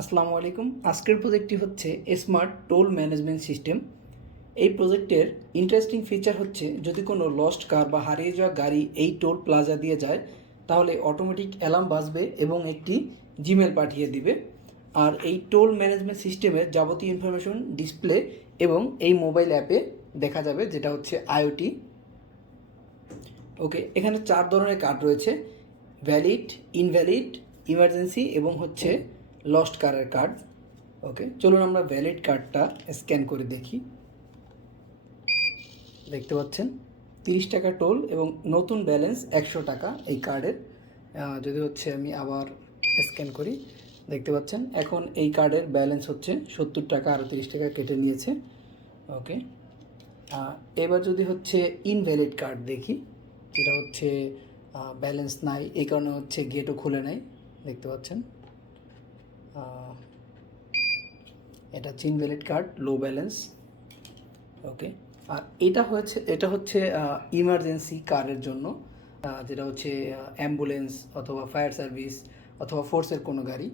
আসসালামু আলাইকুম। আজকের প্রজেক্টটি হচ্ছে স্মার্ট টোল ম্যানেজমেন্ট সিস্টেম এই প্রজেক্টের ইন্টারেস্টিং ফিচার হচ্ছে, যদি কোনো লস্ট কার বা হারিয়ে যাওয়া গাড়ি এই টোল প্লাজা দিয়ে যায়, তাহলে অটোমেটিক অ্যালার্ম বাজবে এবং একটি জিমেল পাঠিয়ে দিবে। আর এই টোল ম্যানেজমেন্ট সিস্টেমের যাবতীয় ইনফরমেশন ডিসপ্লে এবং এই মোবাইল অ্যাপে দেখা যাবে, যেটা হচ্ছে আইওটি ওকে এখানে চার ধরনের কার্ড রয়েছে। ভ্যালিড ইনভ্যালিড ইমার্জেন্সি এবং হচ্ছে লস্ট কারের কার্ড ওকে চলুন আমরা ভ্যালিড কার্ডটা স্ক্যান করে দেখি। দেখতে পাচ্ছেন, তিরিশ টাকা টোল এবং নতুন ব্যালেন্স একশো টাকা এই কার্ডের যদি হচ্ছে আমি আবার স্ক্যান করি, দেখতে পাচ্ছেন, এখন এই কার্ডের ব্যালেন্স হচ্ছে সত্তর টাকা আরও তিরিশ টাকা কেটে নিয়েছে ওকে এবার যদি হচ্ছে ইনভ্যালিড কার্ড দেখি, যেটা হচ্ছে ব্যালেন্স নাই, এই কারণে হচ্ছে গেটও খুলে নাই, দেখতে পাচ্ছেন। এটা হচ্ছে invalid card low balance okay আর এটা হচ্ছে এটা হচ্ছে ইমার্জেন্সি কারের জন্য যেটা হচ্ছে অ্যাম্বুলেন্স অথবা ফায়ার সার্ভিস অথবা ফোর্সের কোনো গাড়ি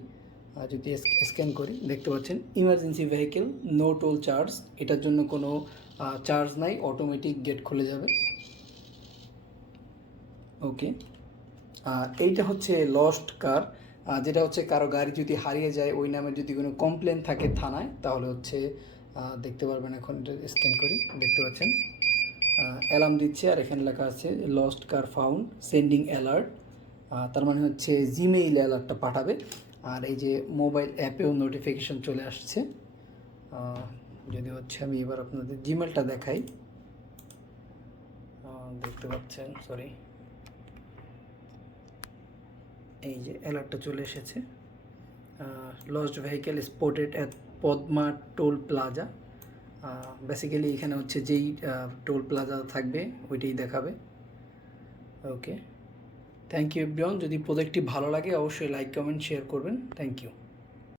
যদি স্ক্যান করি, দেখতে পাচ্ছেন emergency vehicle no toll charge এটার জন্য কোনো চার্জ নাই অটোমেটিক গেট খুলে যাবে ওকে আর এইটা হচ্ছে লস্ট কার যেটা হচ্ছে কারও গাড়ি যদি হারিয়ে যায়, ওই নামে যদি কোনো কমপ্লেন থাকে থানায়, তাহলে হচ্ছে দেখতে পারবেন এখন স্ক্যান করি, দেখতে পাচ্ছেন। অ্যালার্ম দিচ্ছে, আর এখানে লেখা আছে lost car found sending alert তার মানে হচ্ছে জিমেইল অ্যালার্টটা পাঠাবে, আর এই যে মোবাইল অ্যাপেও নোটিফিকেশন চলে আসছে। যদি হচ্ছে আমি এবার আপনাদের জিমেলটা দেখাই। দেখতে পাচ্ছেন সরি এই যে অ্যালার্টটা চলে এসেছে। Lost vehicle spotted at Padma toll plaza basically এখানে হচ্ছে যেই টোল প্লাজা থাকবে, ওইটাই দেখাবে। ওকে থ্যাংক ইউ এভরিওয়ান যদি প্রোজেক্টটি ভালো লাগে, অবশ্যই লাইক কমেন্ট শেয়ার করবেন। Thank you